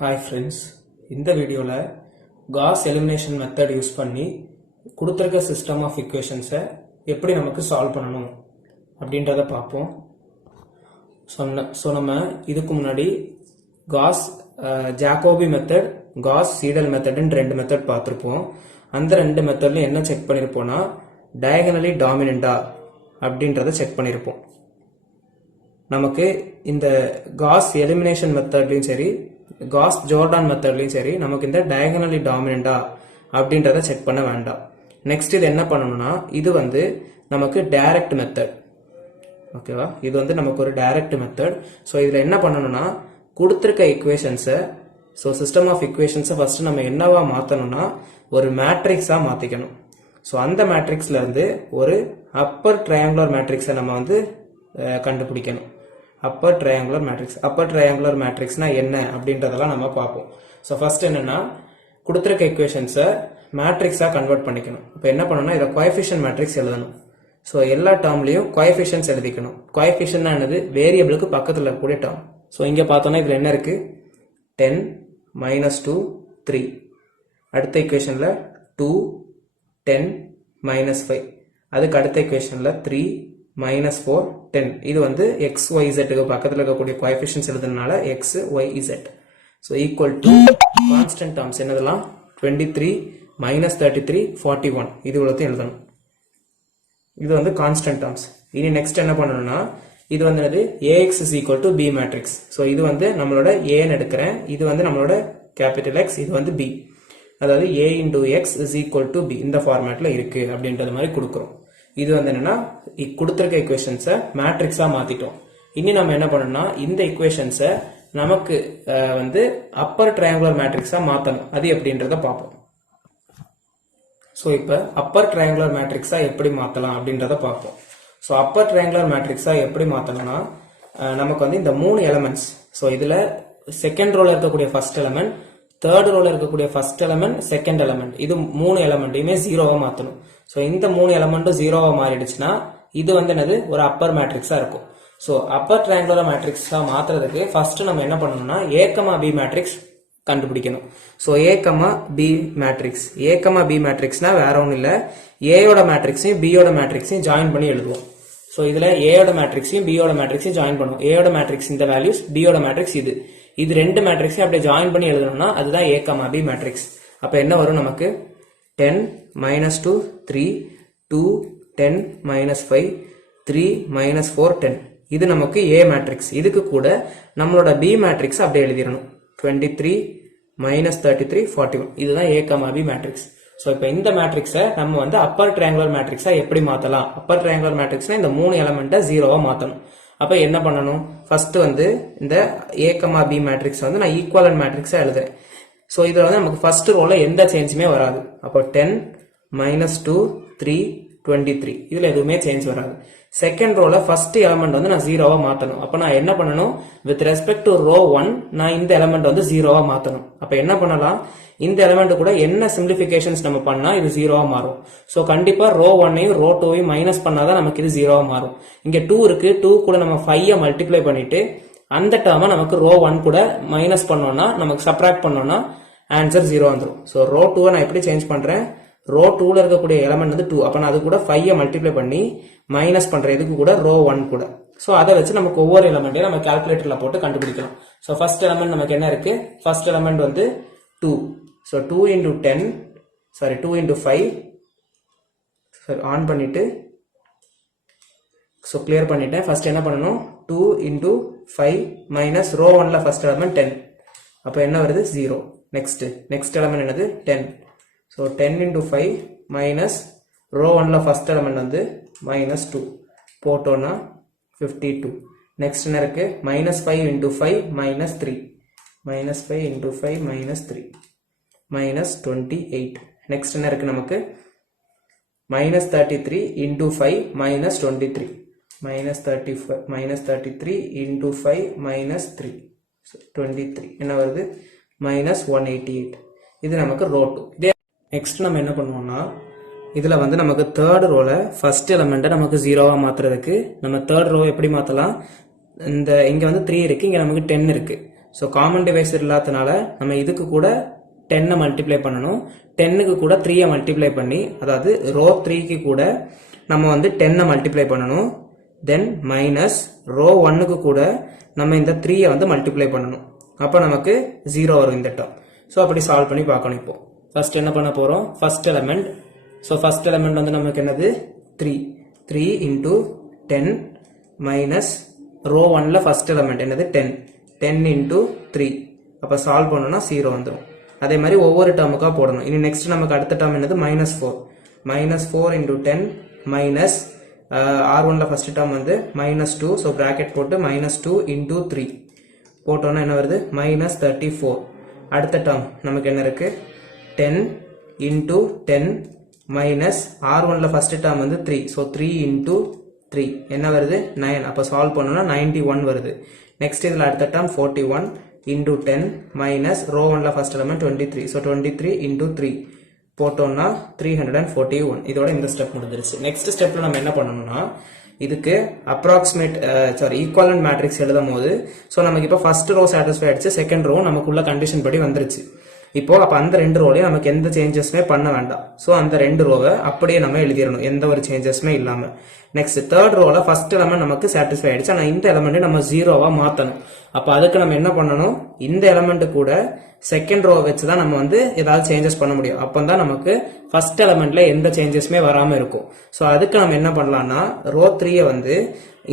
Hi friends, இந்த வீடியோல Gauss elimination method use பண்ணி கொடுத்திருக்க system of equations எப்படி நமக்கு சால்வ் பண்ணணும் அப்படின்றத பார்ப்போம். நம்ம இதுக்கு முன்னாடி Gauss Jacobi method, Gauss Seidel method ன்னு ரெண்டு மெத்தட் பார்த்திருப்போம். அந்த ரெண்டு மெத்தட்ல என்ன செக் பண்ணிருப்போம்னா diagonally dominant அப்படின்றத செக் பண்ணிருப்போம். நமக்கு இந்த Gauss elimination மெத்தட்லயும் சரி Gauss Jordan மெத்தட்லயும் சரி நமக்கு இந்த diagonally dominant அப்படின்றத செக் பண்ண வேண்டாம். நெக்ஸ்ட் இது என்ன பண்ணணும்னா இது வந்து நமக்கு டைரக்ட் மெத்தட். ஓகேவா, இது வந்து நமக்கு ஒரு டைரக்ட் மெத்தட். ஸோ இதுல என்ன பண்ணணும்னா கொடுத்திருக்க ஈக்குவேஷன்ஸை சிஸ்டம் ஆஃப் ஈக்குவேஷன்ஸை ஃபர்ஸ்ட் நம்ம என்னவா மாற்றணும்னா ஒரு மேட்ரிக்ஸா மாத்திக்கணும். ஸோ அந்த மேட்ரிக்ஸ்ல இருந்து ஒரு அப்பர் ட்ரையாங்குலர் மேட்ரிக்ஸை நம்ம வந்து கண்டுபிடிக்கணும். அப்பர் ட்ரையாங்குலர் மேட்ரிக்ஸ்னா என்ன அப்படின்றதெல்லாம் நம்ம பார்ப்போம். ஸோ ஃபர்ஸ்ட் என்னன்னா கொடுத்திருக்க ஈக்குவேஷன்ஸை மேட்ரிக்ஸா கன்வெர்ட் பண்ணிக்கணும். இப்போ என்ன பண்ணணும்னா இதை கோஎஃபிஷியன்ட் மேட்ரிக்ஸ் எழுதணும். ஸோ எல்லா டேர்ம்லயும் கோஎஃபிஷியன்ட்ஸ் எழுதிக்கணும். கோஎஃபிஷியன்ட்னா என்னது, வேரியபிளுக்கு பக்கத்தில் இருக்கக்கூடிய டேர்ம். ஸோ இங்க பார்த்தோம்னா இதுல என்ன இருக்கு, 10 -2 3. அடுத்த ஈக்குவேஷன்ல 2 10 -5. அதுக்கு அடுத்த ஈக்குவேஷன்ல 3 -4 10. இது வந்து x y z க்கு பக்கத்துல இருக்கக்கூடிய கோஎஃபிஷியன்ட்ஸ் எழுதுறதுனால x y z. So equal to constant terms என்னதெல்லாம் 23 -33 41. இது இவ்வளவுத்தையும் எழுதணும். இது வந்து கான்ஸ்டன்ட் டேர்ம்ஸ். இனி நெக்ஸ்ட் என்ன பண்ணணும்னா இது வந்து என்னது ax is equal to b matrix. So இது வந்து நம்மளோட a ன்னு எடுக்கிறேன். இது வந்து நம்மளோட கேபிட்டல் X, இது வந்து b. அதாவது a into x is equal to b இந்த ஃபார்மேட்ல இருக்கு அப்படின்றது மாதிரி கொடுக்கிறோம். இது வந்து என்னன்னா கொடுத்திருக்க ஈக்குவேஷன்ஸை மேட்ரிக்ஸா மாத்திட்டோம். இனி நம்ம என்ன பண்ணணும்னா இந்த ஈக்குவேஷன்ஸை நமக்கு வந்து அப்பர் ட்ரையாங்குலர் மேட்ரிக்ஸா மாத்தணும். அது எப்படின்றத பார்ப்போம். ஸோ இப்போ அப்பர் ட்ரையாங்குலர் மேட்ரிக்ஸா எப்படி மாத்தலாம் அப்படின்றத பார்ப்போம். ஸோ அப்பர் ட்ரையாங்குலர் மேட்ரிக்ஸா எப்படி மாத்தணும்னா நமக்கு வந்து இந்த 3 எலமெண்ட்ஸ். ஸோ இதுல செகண்ட் ரோல இருக்கக்கூடிய ஃபர்ஸ்ட் எலமெண்ட், தேர்ட் ரோல இருக்கக்கூடிய ஃபர்ஸ்ட் எலமெண்ட், செகண்ட் எலமெண்ட், இது 3 எலமெண்ட்டையுமே ஜீரோவா மாத்தணும். சோ இந்த 3 எலமெண்ட்டும் ஜீரோவா மாறிடுச்சுன்னா இது வந்து என்னது ஒரு அப்பர் மேட்ரிக்ஸா இருக்கும். சோ அப்பர் ட்ரையாங்குலர் மேட்ரிக்ஸா மாத்துறதுக்கு ஃபர்ஸ்ட் நம்ம என்ன பண்ணணும்னா a, b மேட்ரிக்ஸ் கண்டுபிடிக்கணும். So a, b matrix, a, b மேட்ரிக்ஸ்னா வேற ஒண்ணும் இல்ல, a யோட மேட்ரிக்ஸையும் b யோட மேட்ரிக்ஸையும் ஜாயின் பண்ணி எழுதுவோம். சோ இதுல a யோட மேட்ரிக்ஸையும் b யோட மேட்ரிக்ஸையும் ஜாயின் பண்ணுவோம். a யோட மேட்ரிக்ஸ் இந்த வேல்யூஸ், b யோட மேட்ரிக்ஸ் இது ரெண்டு மேட்ரிக்ஸையும் அப்படியே ஜாயின் பண்ணி எழுதணும்னா அதுதான் a, b மேட்ரிக்ஸ். அப்ப என்ன வரும் நமக்கு 10 -2 3 2 10 -5 3 -4 10. இது நமக்கு A மேட்ரிக்ஸ். இதுக்கு கூட நம்மளோட B மேட்ரிக்ஸ் அப்படியே எழுதிடணும். 23 -33 41. இதுதான் A, B மேட்ரிக்ஸ். சோ இப்போ இந்த மேட்ரிக்ஸை நம்ம வந்து அப்பர் ட்ரையாங்குலர் மேட்ரிக்ஸா எப்படி மாத்தலாம்? அப்பர் ட்ரையாங்குலர் மேட்ரிக்ஸ்னா இந்த 3 எலமெண்ட்டை ஜீரோவா மாத்தணும். அப்ப என்ன பண்ணணும், ஃபர்ஸ்ட் வந்து இந்த A, B மேட்ரிக்ஸ் வந்து நான் ஈக்குவலன்ட் மேட்ரிக்ஸா எழுதுறேன். சோ இதுல வந்து நமக்கு ஃபர்ஸ்ட் ரோல எந்த சேஞ்சுமே வராது. அப்போ 10 -2 3 23 இதுல எதுவுமே சேஞ்ச் வராது. செகண்ட் ரோல ஃபர்ஸ்ட் எலமெண்ட் வந்து நான் ஜீரோவா மாத்தணும். அப்ப நான் என்ன பண்ணணும், வித் ரெஸ்பெக்ட் டு ரோ 1 நான் இந்த எலமெண்ட் வந்து ஜீரோவா மாத்தணும். அப்ப என்ன பண்ணலாம், இந்த எலமெண்ட் கூட என்ன சிம்பிளிபிகேஷன்ஸ் நம்ம பண்ணா இது ஜீரோவா மாறும். சோ கண்டிப்பா ரோ 1ஐயும் ரோ 2ஐயும் மைனஸ் பண்ணாதான் நமக்கு இது ஜீரோவா மாறும். இங்க 2 இருக்கு, 2 கூட நம்ம 5 மல்டிப்ளை பண்ணிட்டு அந்த டேர்மை நமக்கு ரோ 1 கூட மைனஸ் பண்ணோம்னா நமக்கு சப்ராக்ட் பண்ணோம்னா ஆன்சர் 0 வந்துடும். சோ ரோ 2 நான் எப்படி சேஞ்ச் பண்றேன், ரோ 2ல இருக்கக்கூடிய எலமெண்ட் வந்து 2, அப்ப நான் அது கூட 5 மல்டிப்ளை பண்ணி மைனஸ் பண்றேன், இதுக்கு கூட ரோ 1 கூட. சோ அதை வச்சு நமக்கு ஒவ்வொரு எலமெண்ட்டையும் நம்ம கால்குலேட்டர்ல போட்டு கண்டுபிடிக்கலாம். சோ ஃபர்ஸ்ட் எலமெண்ட் நமக்கு என்ன இருக்கு, ஃபர்ஸ்ட் எலமெண்ட் வந்து 2. சோ 2 into 10 2 into 5 ஆன் பண்ணிட்டு சோ கிளியர் பண்ணிட்டேன். ஃபர்ஸ்ட் என்ன பண்ணணும், 2 into 5 மைனஸ் ரோ 1ல ஃபர்ஸ்ட் எலமெண்ட் 10, அப்ப என்ன வருது 0. நெக்ஸ்ட் எலமெண்ட் என்னது 10. சோ 10 into 5 மைனஸ் ரோ 1ல ஃபர்ஸ்ட் எலமெண்ட் வந்து -2 போட்டோம்னா 52. நெக்ஸ்ட் என்ன இருக்கு, -5 into 5 -3, -5 into 5 -3 -28. நெக்ஸ்ட் என்ன இருக்கு நமக்கு -33 into 5 -23, -33 into 5 -3 23 என்ன வருது -188. இது நமக்கு ரோ 2. இதே நெக்ஸ்ட் நம்ம என்ன பண்ணுவோம்னா இதுல வந்து நமக்கு தேர்ட் ரோல ஃபர்ஸ்ட் எலமெண்ட்டை நமக்கு ஜீரோவா மாத்துறதுக்கு நம்ம தேர்ட் ரோ எப்படி மாத்தலாம், இந்த இங்க வந்து 3 இருக்கு, இங்க நமக்கு 10 இருக்கு. ஸோ காமன் டிவைசர் இல்லாதனால நம்ம இதுக்கு கூட 10 மல்டிப்ளை பண்ணணும். 10க்கு கூட 3 மல்டிப்ளை பண்ணி, அதாவது ரோ 3க்கு கூட நம்ம வந்து 10 மல்டிப்ளை பண்ணணும். தென் மைனஸ் ரோ 1க்கு கூட நம்ம இந்த 3 வந்து மல்டிப்ளை பண்ணணும். அப்போ நமக்கு 0 வரும் இந்த டேர்ம். ஸோ அப்படி சால்வ் பண்ணி பார்க்கணும். இப்போ ஃபர்ஸ்ட் என்ன பண்ண போறோம், first element. So first element வந்து நமக்கு என்னது 3 இன்டூ 10 மைனஸ் ரோ 1ல ஃபர்ஸ்ட் எலமெண்ட் என்னது 10 இன்டூ 3. அப்போ சால்வ் பண்ணோம்னா 0 வந்துடும். அதே மாதிரி ஒவ்வொரு டேர்முக்காக போடணும். இனி நெக்ஸ்ட் நமக்கு அடுத்த டேர்ம் என்னது -4 இன்டூ 10 மைனஸ் R1ல ஃபர்ஸ்ட் டேர்ம் வந்து -2. ஸோ பிராக்கெட் போட்டு -2 இன்டூ 3 போட்டோம்னா என்ன வருது -34. அடுத்த டேர்ம் நமக்கு என்ன இருக்கு 10 இன்டூ 10 மைனஸ் R1ல ஃபர்ஸ்ட் டேர்ம் வந்து 3. ஸோ 3 இன்டூ 3 என்ன வருது 9. அப்போ சால்வ் பண்ணோம்னா 91 வருது. நெக்ஸ்ட் இதில் அடுத்த டேர்ம் 41 இன்டூ 10 மைனஸ் ரோ 1ல ஃபர்ஸ்ட் எலமெண்ட் 23. ஸோ 23 இன்டூ 3 போட்டோம்னா 341. இதோட இந்த ஸ்டெப் முடிஞ்சிருச்சு. நெக்ஸ்ட் ஸ்டெப்ல நம்ம என்ன பண்ணணும்னா இதுக்கு ஈக்குவலன்ட் மேட்ரிக்ஸ் எழுதும் போது ஸோ நமக்கு இப்போ ஃபர்ஸ்ட் ரோ சாட்டிஸ்ஃபை ஆயிடுச்சு, செகண்ட் ரோ நமக்குள்ள கண்டிஷன் படி வந்துருச்சு. இப்போ அப்ப அந்த 2 ரோலையும் நமக்கு எந்த சேஞ்சஸுமே பண்ண வேண்டாம். ஸோ அந்த 2 ரோவை அப்படியே நம்ம எழுதிடணும், எந்த ஒரு சேஞ்சஸுமே இல்லாம. நெக்ஸ்ட் தேர்ட் ரோல ஃபர்ஸ்ட் எலமெண்ட் நமக்கு சாட்டிஸ்ஃபை ஆயிடுச்சு, ஆனா இந்த எலமெண்ட் நம்ம 0வா மாத்தணும். அப்ப அதுக்கு நம்ம என்ன பண்ணணும், இந்த எலமெண்ட் கூட செகண்ட் ரோ வச்சுதான் நம்ம வந்து ஏதாவது சேஞ்சஸ் பண்ண முடியும். அப்பதான் நமக்கு ஃபர்ஸ்ட் எலமெண்ட்ல எந்த சேஞ்சஸுமே வராம இருக்கும். ஸோ அதுக்கு நம்ம என்ன பண்ணலாம்னா ரோ 3 வந்து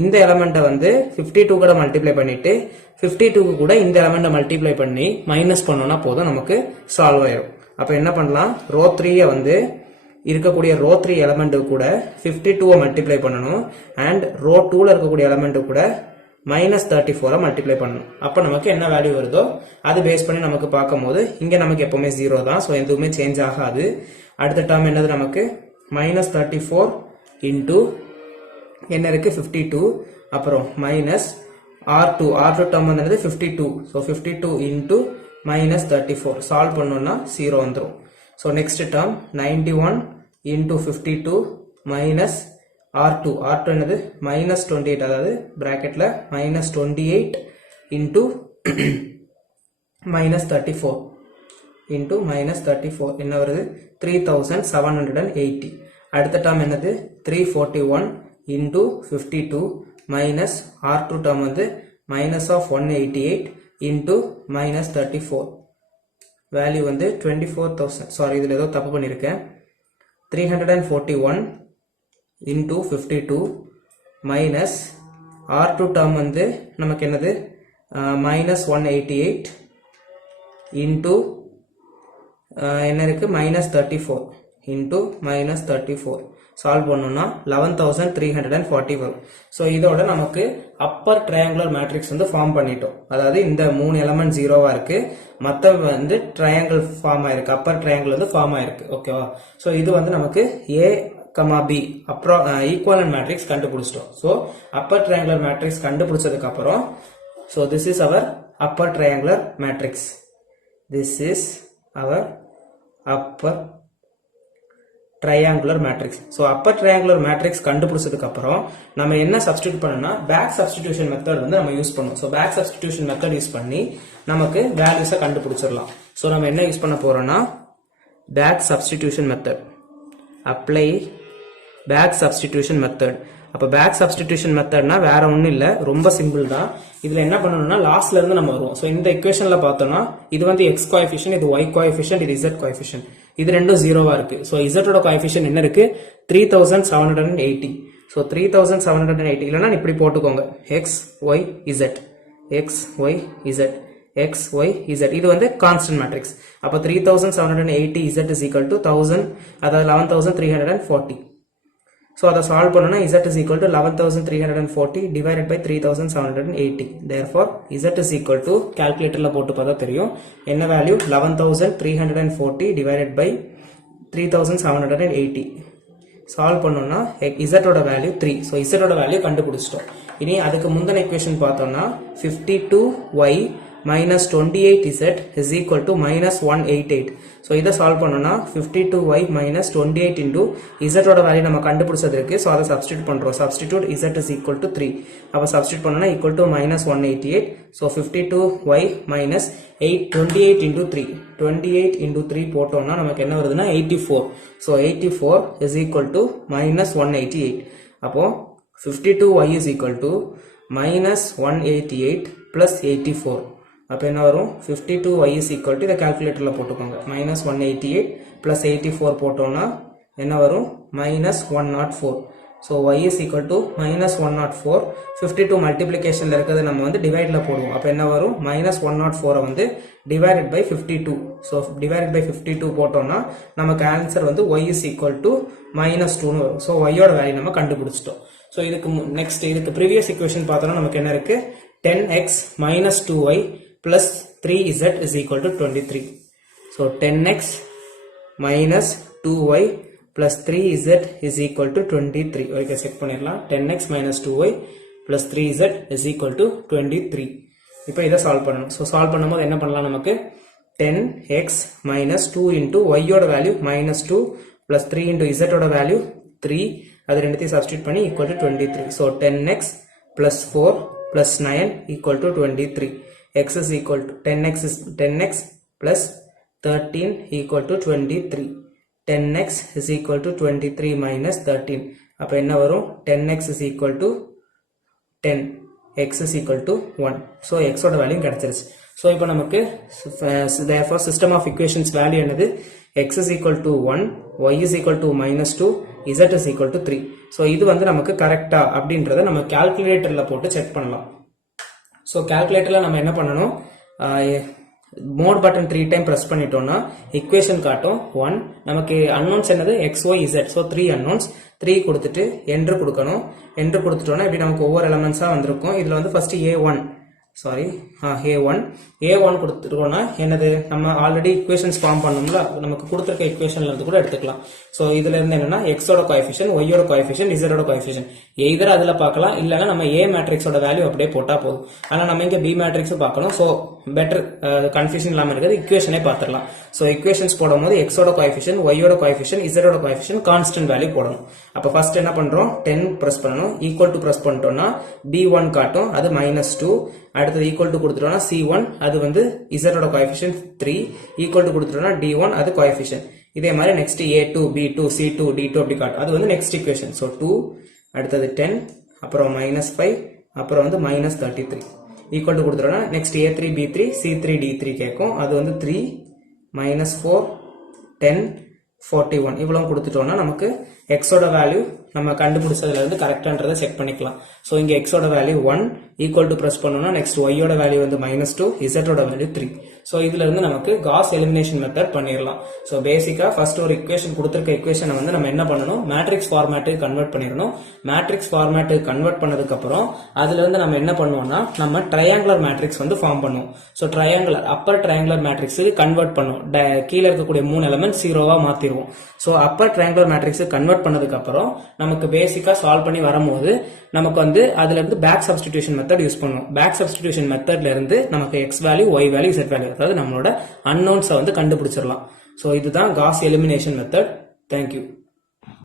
இந்த எலமெண்ட்டை வந்து 52 கூட மல்டிப்ளை பண்ணிட்டு 52க்கு கூட இந்த எலமெண்ட்டை மல்டிப்ளை பண்ணி மைனஸ் பண்ணோம்னா போதும், நமக்கு சால்வ் ஆயிடும். அப்ப என்ன பண்ணலாம், ரோ 3 வந்து இருக்கக்கூடிய ரோ 3 எலமெண்ட் கூட 52 மல்டிப்ளை பண்ணணும் அண்ட் ரோ 2ல இருக்கக்கூடிய எலமெண்ட் கூட -34 மல்டிப்ளை பண்ணணும். அப்ப நமக்கு என்ன வேல்யூ வருதோ அது பேஸ் பண்ணி நமக்கு பார்க்கும் போது இங்க நமக்கு எப்பவுமே 0 தான். ஸோ எதுவுமே சேஞ்ச் ஆகாது. அடுத்த டேர்ம் என்னது நமக்கு -34 இன்டூ என்ன இருக்கு 52, அப்புறம் மைனஸ் R2 டேர்ம் வந்து 52. ஸோ 52 இன்டூ -34 சால்வ் பண்ணோம்னா 0 வந்துடும். So next term 91 into 52 minus R2 என்னது -28, அதாவது பிராக்கெட்ல -28 இன்டூ -34 இன்டூ -34 என்ன வருது 3780. அடுத்த டேர்ம் என்னது 341 இன்டூ 52 மைனஸ் R2 டேர்ம் வந்து -188 இன்டூ -34 வேல்யூ வந்து 24,000. சாரி, இதுல ஏதோ தப்பு பண்ணிருக்கேன். 341 இன்டூ 52 மைனஸ் R2 டேர்ம் வந்து நமக்கு என்னது -188 இன்டூ என்ன இருக்கு -34 இன்டூ -34 சால்வ் பண்ணோம்னா 11,340 வரும். ஸோ இதோட நமக்கு அப்பர் ட்ரையாங்குலர் மேட்ரிக்ஸ் வந்து ஃபார்ம் பண்ணிட்டோம். அதாவது இந்த 3 எலமெண்ட் 0வா இருக்கு, மற்ற வந்து ட்ரையாங்கிள் ஃபார்ம் ஆயிருக்கு, அப்பர் ட்ரையாங்கிள் வந்து ஃபார்ம் ஆயிருக்கு. ஓகேவா? ஸோ இது வந்து நமக்கு A, B அப்புறம் ஈக்குவலன்ட் மேட்ரிக்ஸ் கண்டுபிடிச்சிட்டோம். ஸோ அப்பர் ட்ரையாங்குலர் மேட்ரிக்ஸ் கண்டுபிடிச்சதுக்கு அப்புறம் so this is our upper triangular matrix. This is our upper triangular matrix. So upper triangular matrix கண்டுபிடிச்சதுக்கு அப்புறம் நம்ம என்ன சப்ஸ்டியூட் பண்ணணும்னா பேக் சப்ஸ்டிடியூஷன் மெத்தட் வந்து நம்ம யூஸ் பண்ணுவோம். So back substitution method use பண்ணி நமக்கு வேல்யூஸை கண்டுபிடிச்சிடலாம். ஸோ நம்ம என்ன யூஸ் பண்ண போறோம்னா back substitution method. Apply back substitution method. அப்போ பேக் சப்ஸ்டிடியூஷன் மெத்தட்னா வேற ஒன்றும் இல்லை, ரொம்ப சிம்பிள் தான். இதுல என்ன பண்ணணும்னா லாஸ்ட்ல இருந்து நம்ம வருவோம். ஸோ இந்த இக்குவேஷன்ல பார்த்தோம்னா இது வந்து எக்ஸ் கோஎஃபிஷியன்ட், இது ஒய் கோஎஃபிஷியன்ட், இது இசட் கோஎஃபிஷியன்ட். இது ரெண்டும் 0வா இருக்கு. ஸோ இசட்டோட கோஎஃபிஷியன்ட் என்ன இருக்கு 3780. ஸோ 3780 இல்லைன்னா இப்படி போட்டுக்கோங்க x y z, x y z, x y z. இது வந்து கான்ஸ்டன்ட் மேட்ரிக்ஸ். அப்போ 3780 இசட் இஸ் ஈக்குவல் டு 1000, அதாவது 11,340. So அதை சால்வ் பண்ணனும்னா z is equal to 11,340 divided by 3,780. Therefore z is equal to calculatorல போட்டு பார்த்தா தெரியும் என்ன வேல்யூ 11,340 divided by 3,780. சால்வ் பண்ணனும்னா z ஓட வேல்யூ 3. So z ஓட வேல்யூ கண்டுபிடிச்சிட்டோம். இனி அதுக்கு முந்தின ஈக்குவேஷன் பார்த்தோம்னா 52y minus 28z is equal to minus 188. So இதை சால்வ் பண்ணோம்னா 52y minus 28 into z ஓட வேல்யூ நம்ம கண்டுபிடிச்சது இருக்கு. ஸோ அதை சப்ஸ்டியூட் பண்றோம். Substitute z is equal to 3. அப்போ சப்ஸ்டியூட் பண்ணோம்னா equal to minus 188. So 52y minus 28 into 3. 28 into 3 போட்டோம்னா நமக்கு என்ன வருதுன்னா 84. So 84 is equal to minus 188. அப்போ 52y is equal to minus 188 plus 84. அப்போ என்ன வரும் 52y is equal to இதை கால்குலேட்டர்ல போட்டுக்கோங்க. minus 188 plus 84 போட்டோம்னா என்ன வரும் minus 104. so y is equal to minus 104. 52 மல்டிப்ளிகேஷன்ல இருக்கிறது நம்ம வந்து டிவைட்ல போடுவோம். அப்போ என்ன வரும் minus 104 வந்து divided by 52. so divided by 52 போட்டோம்னா நமக்கு ஆன்சர் வந்து y is equal to minus 2 வரும். so y ஓட வேல்யூ நம்ம கண்டுபிடிச்சிட்டோம். so இதுக்கு நெக்ஸ்ட் இதுக்கு ப்ரீவியஸ் ஈக்குவேஷன் பார்த்தோம்னா நமக்கு என்ன இருக்கு 10x minus 2y plus 3z is equal to 23. so 10x minus 2y plus 3z is equal to 23. Okay check பண்ணிடலாம். 10x minus 2y plus 3z is equal to 23. இப்போ இதை solve பண்ணணும். So solve பண்ணும்போது என்ன பண்ணலாம் நமக்கு 10x minus 2 into y ஓட value minus 2 plus 3 into z ஓட வேல்யூ 3. அது ரெண்டுத்தையும் சப்ஸ்டியூட் பண்ணி equal to 23. so 10x plus 4 plus 9 equal to 23. x is equal to 10x plus 13 equal to 23. 10x is equal to 23 minus 13. அப்ப என்ன வரும் 10x is equal to 10. x is equal to 1. so x ஓட value கிடைச்சிருச்சு. so இப்போ நமக்கு therefore system of equations value என்னது x is equal to 1, y is equal to minus 2, z is equal to 3. so இது வந்து நமக்கு கரெக்டா அப்படின்றத நம்ம கால்குலேட்டர்ல போட்டு செக் பண்ணலாம். ஸோ கால்குலேட்டர்ல நம்ம என்ன பண்ணணும் மோட் பட்டன் 3 டைம் பிரஸ் பண்ணிட்டோம்னா ஈக்குவேஷன் காட்டும் 1. நமக்கு அன்னோன்ஸ் என்னது x y z. So 3 unknowns 3 கொடுத்துட்டு என்ட்ரு கொடுக்கணும். என்ட்ரு கொடுத்துட்டோம்னா இப்படி நமக்கு ஒவ்வொரு எலமெண்ட்ஸா வந்திருக்கும். இதுல வந்து ஃபர்ஸ்ட் A1 கொடுத்துட்டோம்னா என்னது நம்ம ஆல்ரெடி ஈக்குவேஷன்ஸ் ஃபார்ம் பண்ணோம்ல நமக்கு கொடுத்துருக்க ஈக்குவேஷன்ல இருந்து கூட எடுத்துக்கலாம். ஸோ இதுல இருந்து என்னன்னா எக்ஸோட கோஎஃபிஷியன்ட் ஒய்யோட கோஎஃபிஷியன்ட் இசடோட கோஎஃபிஷியன்ட் எய்தர் அதுல பார்க்கலாம் இல்லைன்னா நம்ம ஏ மேட்ரிக்ஸோட வேல்யூ அப்படியே போட்டா போதும். ஆனா நம்ம இங்க பி மேட்ரிக்ஸ் பார்க்கணும். ஸோ பெட்டர் கன்ஃபியூஷன் இல்லாம இருக்கிறது ஈக்குவேஷனே பார்த்துடலாம். ஸோ ஈக்குவேஷன்ஸ் போடும்போது எக்ஸோட கோஎஃபிஷியன்ட் ஒய்யோட கோஎஃபிஷியன்ட் இசடோட கோஎஃபிஷியன்ட் கான்ஸ்டன்ட் வேல்யூ போடணும். அப்ப ஃபர்ஸ்ட் என்ன பண்றோம் 10 பிரஸ் பண்ணணும். ஈக்குவல் டு பிரஸ் பண்ணிட்டோம்னா B1 காட்டும் அது -2. அடுத்தது ஈக்குவல் டு கொடுத்துட்டோம்னா C1 அது வந்து இசடோட கோஎஃபிஷியன்ட் 3. ஈக்குவல் டு கொடுத்துட்டோம்னா D1 அது கோஎஃபிஷியன்ட். இதே மாதிரி next A2 B2 C2 D2 அப்படி காட்டும். அது வந்து நெக்ஸ்ட் ஈக்குவேஷன். ஸோ 2 அடுத்தது 10 அப்புறம் -5 அப்புறம் வந்து -33 ஈக்குவல் டு கொடுத்துட்டோம்னா next A3 B3 C3 D3 கேட்கும். அது வந்து 3 -4 10 41 இவ்வளவு கொடுத்துட்டோம்னா நமக்கு எக்ஸோட வேல்யூ நம்ம கண்டுபிடிச்சதுல இருந்து கரெக்டான்றதை செக் பண்ணிக்கலாம். ஸோ இங்க எக்ஸோட வேல்யூ 1 ஈக்குவல் டு பிரஸ் பண்ணோம்னா நெக்ஸ்ட் ஒய்யோட வேல்யூ வந்து -2 இசட்டோட வேல்யூ 3. ஸோ இதுல இருந்து நமக்கு காஸ் எலிமினேஷன் மெத்தட் பண்ணிடலாம். ஸோ பேசிக்கா ஃபர்ஸ்ட் ஒரு ஈக்குவேஷன் கொடுத்துருக்க ஈக்குவேஷனை வந்து நம்ம என்ன பண்ணணும் மேட்ரிக்ஸ் ஃபார்மேட்டுக்கு கன்வெர்ட் பண்ணிடணும். மேட்ரிக்ஸ் ஃபார்மேட்டுக்கு கன்வெர்ட் பண்ணதுக்கு அப்புறம் அதுல இருந்து நம்ம என்ன பண்ணுவோம்னா நம்ம ட்ரையாங்குலர் மேட்ரிக்ஸ் வந்து ஃபார்ம் பண்ணுவோம். ஸோ ட்ரையாங்குலர் அப்பர் ட்ரையாங்குலர் மேட்ரிக்ஸுக்கு கன்வெர்ட் பண்ணுவோம். கீழே இருக்கக்கூடிய 3 element 0வா மாத்திடுவோம். So upper triangular matrix convert பண்ணதுக்கு அப்புறம் நமக்கு பேசிக்கா சால்வ் பண்ணி வரும்போது நமக்கு வந்து அதுல இருந்து பேக் சப்ஸ்டிடியூஷன் மெத்தட் யூஸ் பண்ணுவோம். பேக் சப்ஸ்டிடியூஷன் மெத்தட்ல இருந்து நமக்கு x value y value z value அதாவது நம்மளோட அன்னோன்ஸை வந்து கண்டுபிடிச்சிடலாம். ஸோ இதுதான் காஸ் எலிமினேஷன் மெத்தட். தேங்க்யூ.